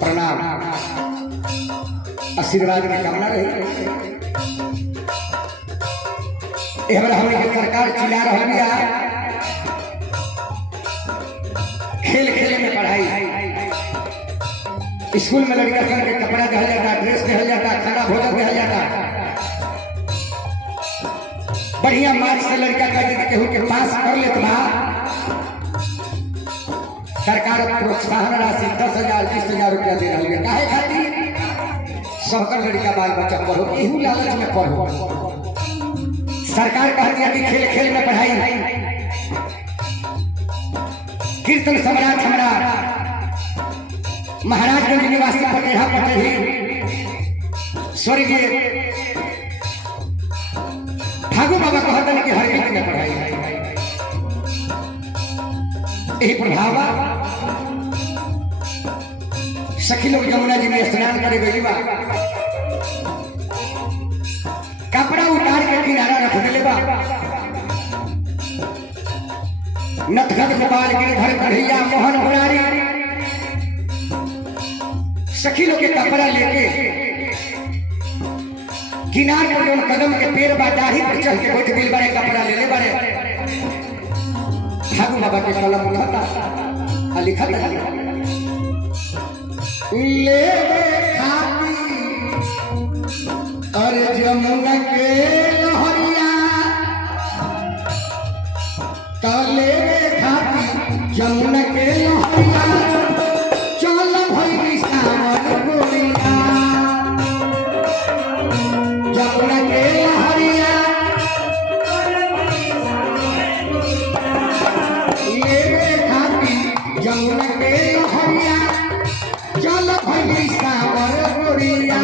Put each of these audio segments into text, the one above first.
प्रणाम, आशीर्वाद की कामना रही। हमने सरकार चिल्ला रही है खेल खेले में पढ़ाई, स्कूल में लड़का के कपड़ा दहल जाता, ड्रेस दहल जाता, खाना भोजन दहल जाता, बढ़िया मार्क्स से लड़का केहू के पास कर लेता बा। सरकार प्रोत्साहन राशि 10,000 20,000 रुपया दे रही है। काहे खातिर? सबकर लड़का बाल बच्चा पढ़ो, यही लालच में पढ़ो। सरकार कहती है कि खेल खेल में पढ़ाई। कीर्तन सम्राट हमारा महाराजगंज निवासी पटेढ़ा पटेढ़ी स्वर्गीय ठाकुर बाबा कहते हैं कि हर गीत में पढ़ाई। यही प्रभाव सखी लोग यमुना जी में स्नान करे गई बा, कपड़ा उतार के किनारा रख दिले बा, नथगढ़ गोपाल गिरधर कन्हैया मोहन मुरारी सखी लोग के कपड़ा लेके किनार पर जो कदम के पेड़ बा दाढ़ी पर चढ़ के बैठ गई बारे, कपड़ा ले ले बारे। ठाकुर बाबा के कलम उठाता लिखा था ले खाती अरे जमुना के लहरिया तले खाती जमुना के लहरिया चल भई सावन गोरिया जमुना के लहरिया ले खाती जमुना के लहरिया चल भई सावन गोरिया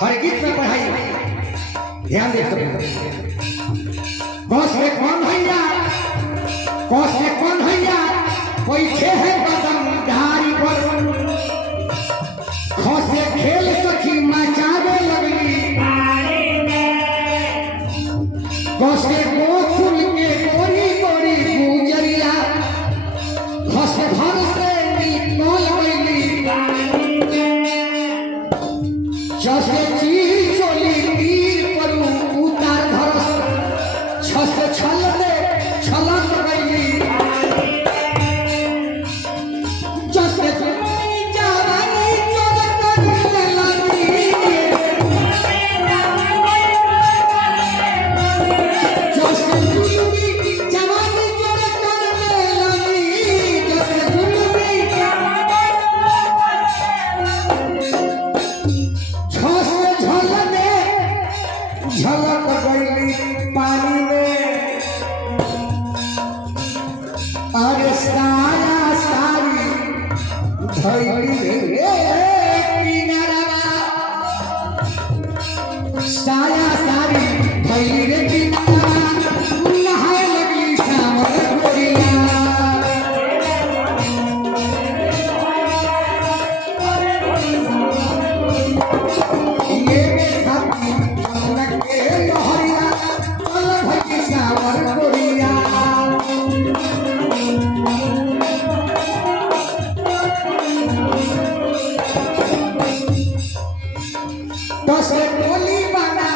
हर गीत में पढ़ाई। ध्यान दे कौश में कौन भैया, कौश में कौन भैया कोई छे है कदम धारी पर खौश में खेल सखी मचावे लगली कौश में गोकुल के गोरी गोरी गुजरिया खौश भर से निकल गई जैसे चीर चोली तीर पर उतार धरस छस छल दे छलक गई जैसे जवानी चोर करने लगी जैसे जुल्मी जवानी चोर करने लगी जैसे जुल्मी झलक गई पानी में अरे साया सारी धैली किनारा साया सारी धैली रे किनारा नहाए लगली सावन गोरिया टोली बना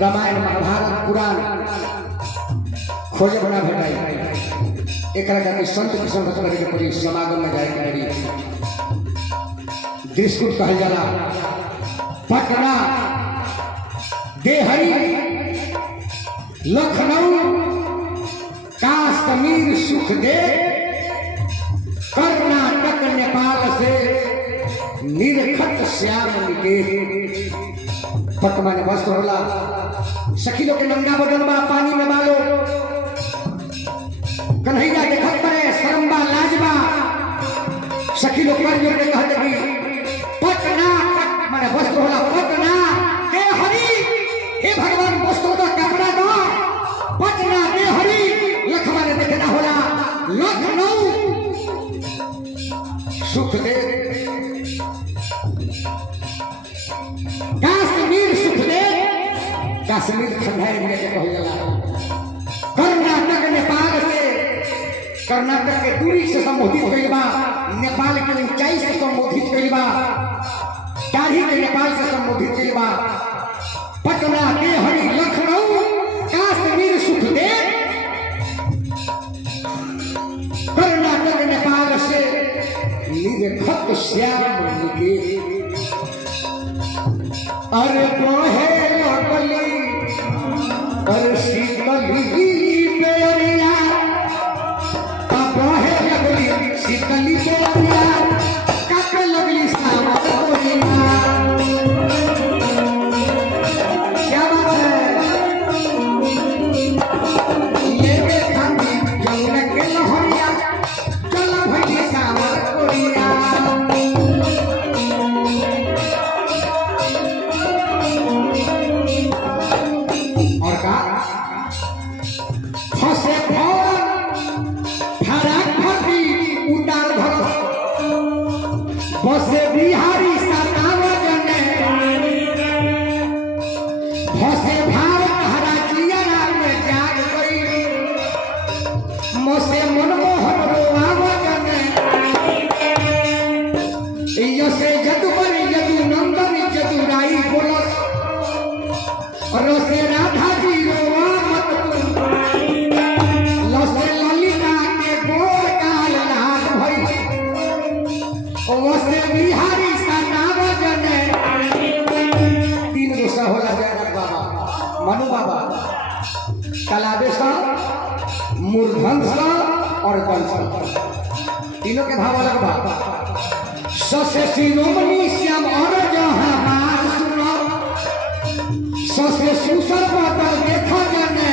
रामायण महाभारत पुराण खोजे बना भेटाई एक संत की संगत करे के पड़ी समागम में जाए के पड़ी दृष्टि कहल जाला पटना देहरी लखनऊ कश्मीर सुख दे कर्नाटक नेपाल से निरखत श्याम निकेत पटमा ने वस्त्र होला सखी लोग के नंगा बदलबा पानी में बालो कन्हैया देखत परे शर्मबा लाजबा सखी लोग कर जोड़ के कहत कि पटना माने वस्त्र होला पटना के हरि हे भगवान वस्त्र का कपड़ा दो पटना के हरि लखवा ने देखना होला लखनऊ सुख दे कश्मीर सुख दे कश्मीर ठंडा एरिया के कहल जाला कर्नाटक नेपाल से कर्नाटक के दूरी से संबोधित कइल बा नेपाल के ऊंचाई से संबोधित कइल बा दाढ़ी के नेपाल से संबोधित कइल बा पटना के हरि लखनऊ कश्मीर सुख दे कर्नाटक नेपाल से निरखत श्याम निकेत अरे बहे लगली अरे शीतली बेरिया बहे लगली शीतली बेरिया काके लगली सावन कोरिया क्या बात है ये खानी जमुना के लहरिया चला भई सावन कोरिया बसे बिहारी सताव जने भसे भारत हरा जिया में जाग गई मोसे मनमोहन रोआव जने यसे जदुबरी यदु नंदन जदुराई बोलस रसे राधा जी रोआ मत लसे ललिता के गोर काल लाग भई वसे बिहारी सताव जने तीन गुस्सा होला जगत बाबा मनु बाबा कलादेश मूर्धन्स और दंश तीनों के भाव अलग बा ससे शिरोमणि श्याम और जहां सुनो ससे सुसर बदल देखो जने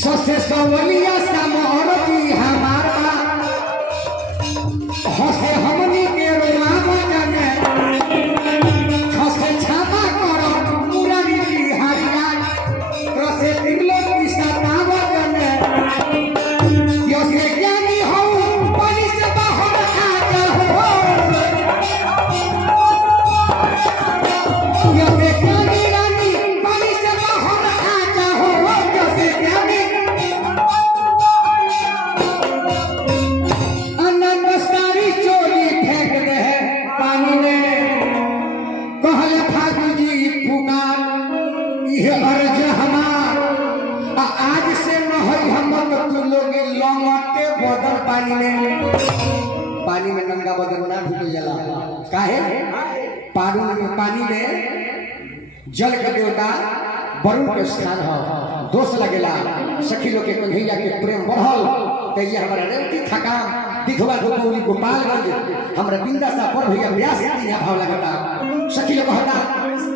ससे सवलिया श्याम और जी हमार हसे हमनी के रोमाव जने हसे छापा करो मुरारी हरिया रसे तिगलो की सताव जने यसे ज्ञानी हो पानी से बाहर आ जाओ यसे ज्ञानी रानी पानी से बाहर आ जाओ यसे ज्ञानी अर्ज हमार आज से न हम लोग लौटे बदल पानी में नंगा बदल ना ढूंढ जाला काहे पानी में जल के देवता वरुण के स्थान हो दोष लगेला सखी लोग के कन्हैया के प्रेम बढ़ल तो ये हमारा रेवती थका दिखवा गोपौली गोपालगंज हमरा बिंदा सा पर भैया व्यास यहाँ भाव लगता सखी लोग कहता